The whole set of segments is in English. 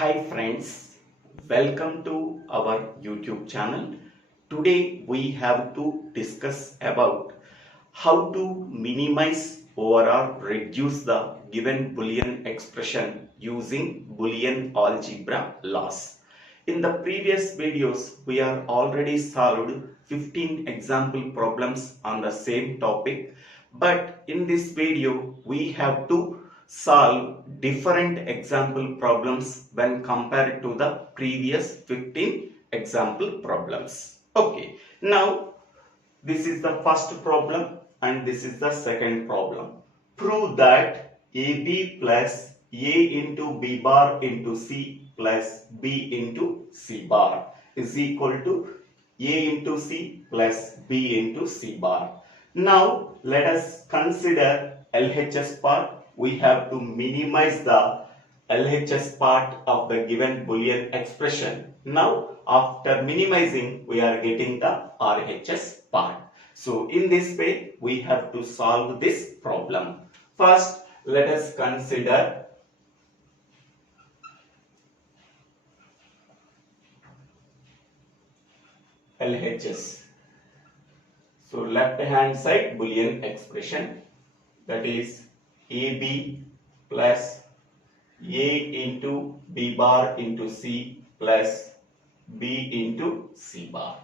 Hi friends, welcome to our YouTube channel. Today we have to discuss about how to minimize or reduce the given Boolean expression using Boolean algebra laws. In the previous videos, we are already solved 15 example problems on the same topic. But in this video, we have to solve different example problems when compared to the previous 15 example problems. Okay, now this is the first problem and this is the second problem. Prove that AB plus A into B bar into C plus B into C bar is equal to A into C plus B into C bar. Now let us consider LHS part. We have to minimize the LHS part of the given Boolean expression. Now after minimizing, we are getting the RHS part. So in this way we have to solve this problem. First let us consider LHS. So left hand side Boolean expression, that is AB plus A into B bar into C plus B into C bar.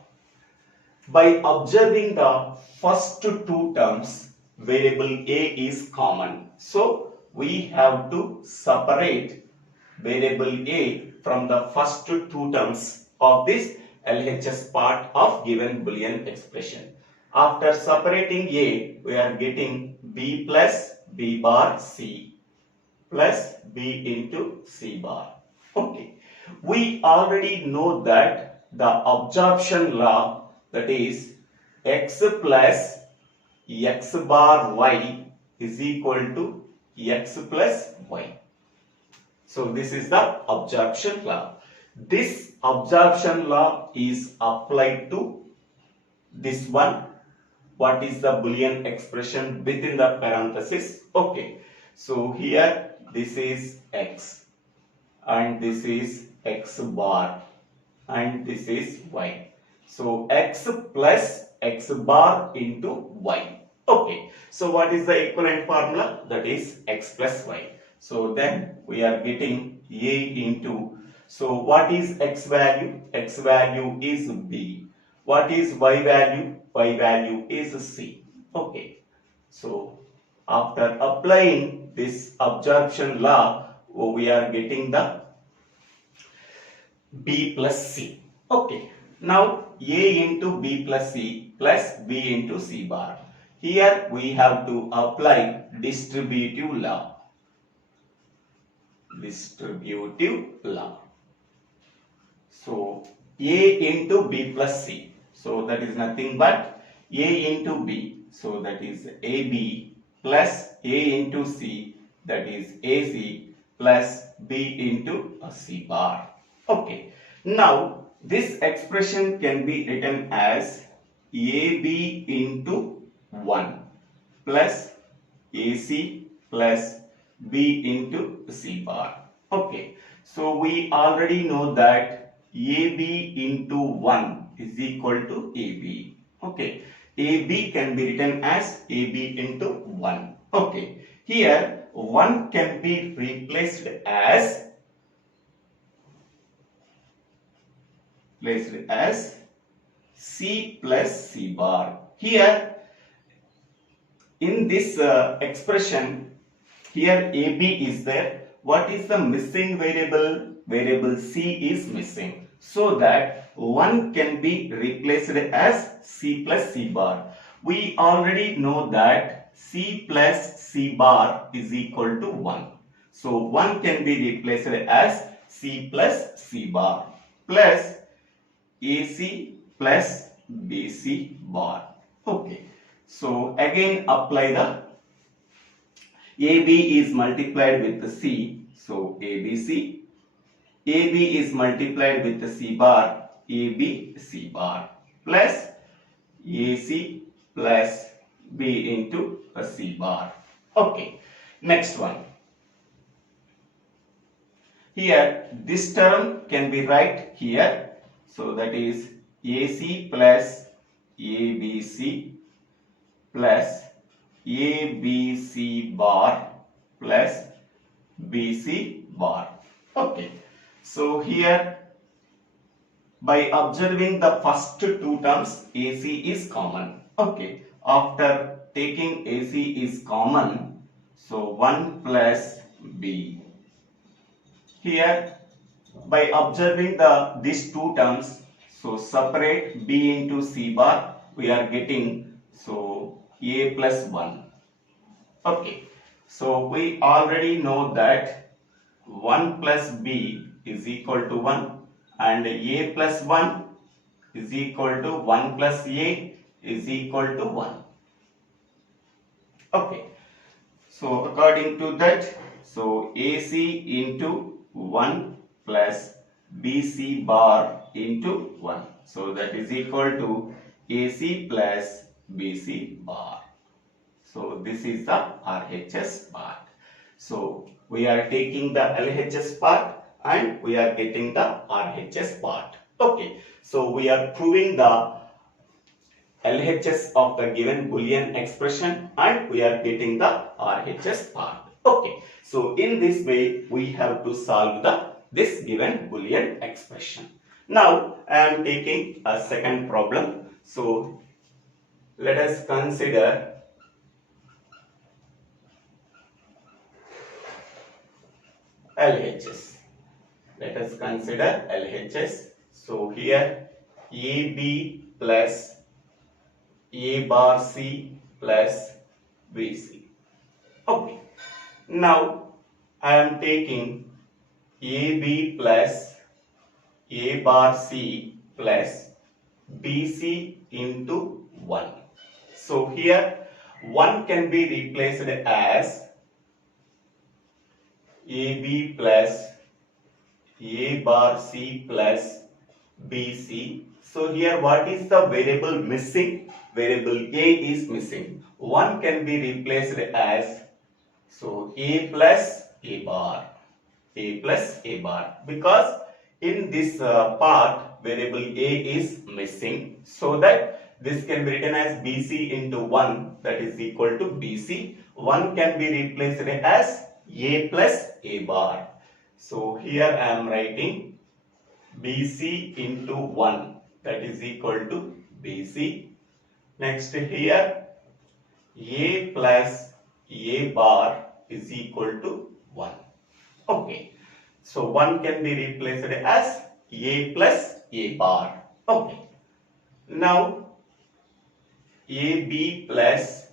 By observing the first two terms, variable A is common. So we have to separate variable A from the first two terms of this LHS part of given Boolean expression. After separating A, we are getting B plus B bar C plus B into C bar. Okay, we already know that the absorption law, that is x plus x bar y is equal to x plus y. So this is the absorption law. This absorption law is applied to this one. What is the Boolean expression within the parenthesis? Okay, so here this is x and this is x bar and this is y. So x plus x bar into y. Okay, so what is the equivalent formula? That is x plus y. So then we are getting A into, so what is x value? X value is B. What is y value? Y value is C. Okay, so after applying this absorption law, we are getting the B plus C. Okay, now A into B plus C plus B into C bar. Here we have to apply distributive law. Distributive law. So A into B plus C. So that is nothing but A into B. So that is AB plus A into C, that is AC plus B into C bar. Okay, now this expression can be written as AB into 1 plus AC plus B into C bar. Okay, so we already know that AB into 1 is equal to AB. Okay, AB can be written as AB into 1. Okay, here 1 can be replaced as C plus C bar. Here in this expression, here AB is there. What is the missing variable? Variable C is missing. So that 1 can be replaced as C plus C bar. We already know that C plus C bar is equal to 1. So 1 can be replaced as C plus C bar plus AC plus BC bar. Okay, so again apply the AB is multiplied with the C, so ABC. AB is multiplied with the C bar, ABC bar plus AC plus B into a C bar. Okay, next one. Here this term can be right here. So that is AC plus ABC plus ABC bar plus BC bar. Okay. So here by observing the first two terms, AC is common. Okay. After taking AC is common, so 1 plus B. Here by observing these two terms, so separate B into C bar, we are getting so A plus 1. Okay. So we already know that 1 plus B is equal to 1 and A plus 1 is equal to 1 plus A is equal to 1. Okay. So according to that, so AC into 1 plus BC bar into 1. So that is equal to AC plus BC bar. So this is the RHS part. So we are taking the LHS part and we are getting the RHS part. Okay. So we are proving the LHS of the given Boolean expression and we are getting the RHS part. Okay. So in this way we have to solve this given Boolean expression. Now I am taking a second problem. So let us consider LHS. Let us consider LHS. So here AB plus A bar C plus BC. Okay. Now I am taking AB plus A bar C plus BC into 1. So here 1 can be replaced as AB plus A bar C plus BC. So here what is the variable missing? Variable A is missing. 1 can be replaced as so A plus A bar. A plus A bar. Because in this part variable A is missing. So that this can be written as BC into 1, that is equal to BC. 1 can be replaced as A plus A bar. So here I am writing BC into 1, that is equal to BC. Next here A plus A bar is equal to 1. Okay. So 1 can be replaced as A plus A bar. Okay. Now AB plus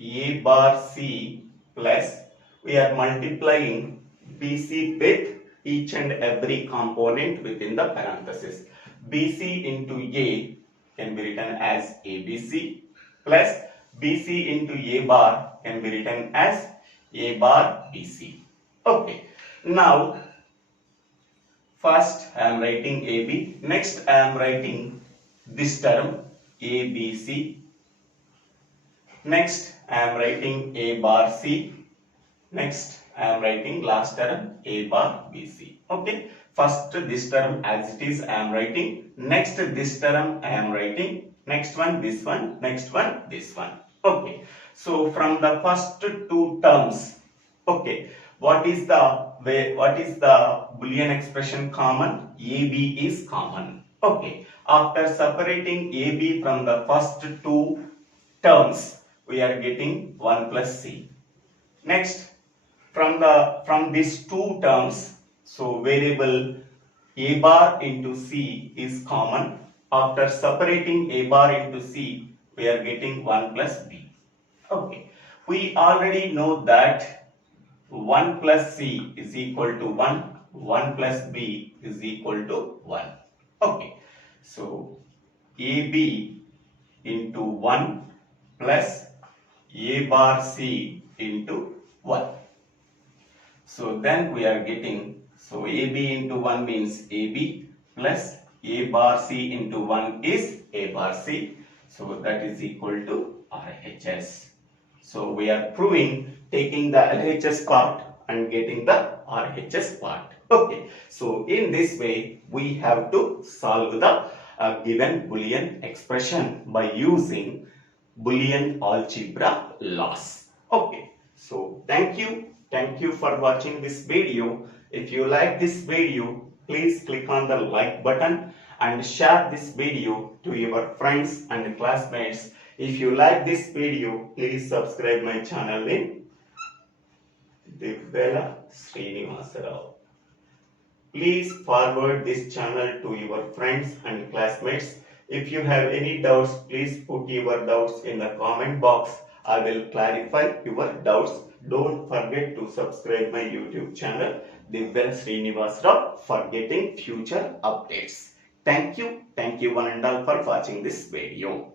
A bar C plus, we are multiplying BC with each and every component within the parenthesis. BC into A can be written as ABC plus BC into A bar can be written as A bar BC. Okay. Now first I am writing AB. Next I am writing this term ABC. Next I am writing A bar C. Next I am writing last term A bar BC. Okay. First this term as it is I am writing. Next this term I am writing. Next one this one. Next one this one. Okay. So from the first two terms, okay, what is the Boolean expression common? AB is common. Okay. After separating AB from the first two terms, we are getting 1 plus C. Next, from these two terms, so variable A bar into C is common. After separating A bar into C, we are getting 1 plus B. Okay. We already know that 1 plus C is equal to 1, 1 plus B is equal to 1. Okay. So AB into 1 plus A bar C into 1. So then we are getting, so AB into 1 means AB plus A bar C into 1 is A bar C. So that is equal to RHS. So we are proving taking the LHS part and getting the RHS part. Okay, so in this way we have to solve the given Boolean expression by using Boolean algebra laws. Okay, so thank you for watching this video. If you like this video, please click on the like button and share this video to your friends and classmates. If you like this video, please subscribe my channel in Divvela Srinivasa Rao. Please forward this channel to your friends and classmates. If you have any doubts, please put your doubts in the comment box. I will clarify your doubts. Don't forget to subscribe my YouTube channel Divvela Srinivasa Rao for getting future updates. Thank you one and all for watching this video.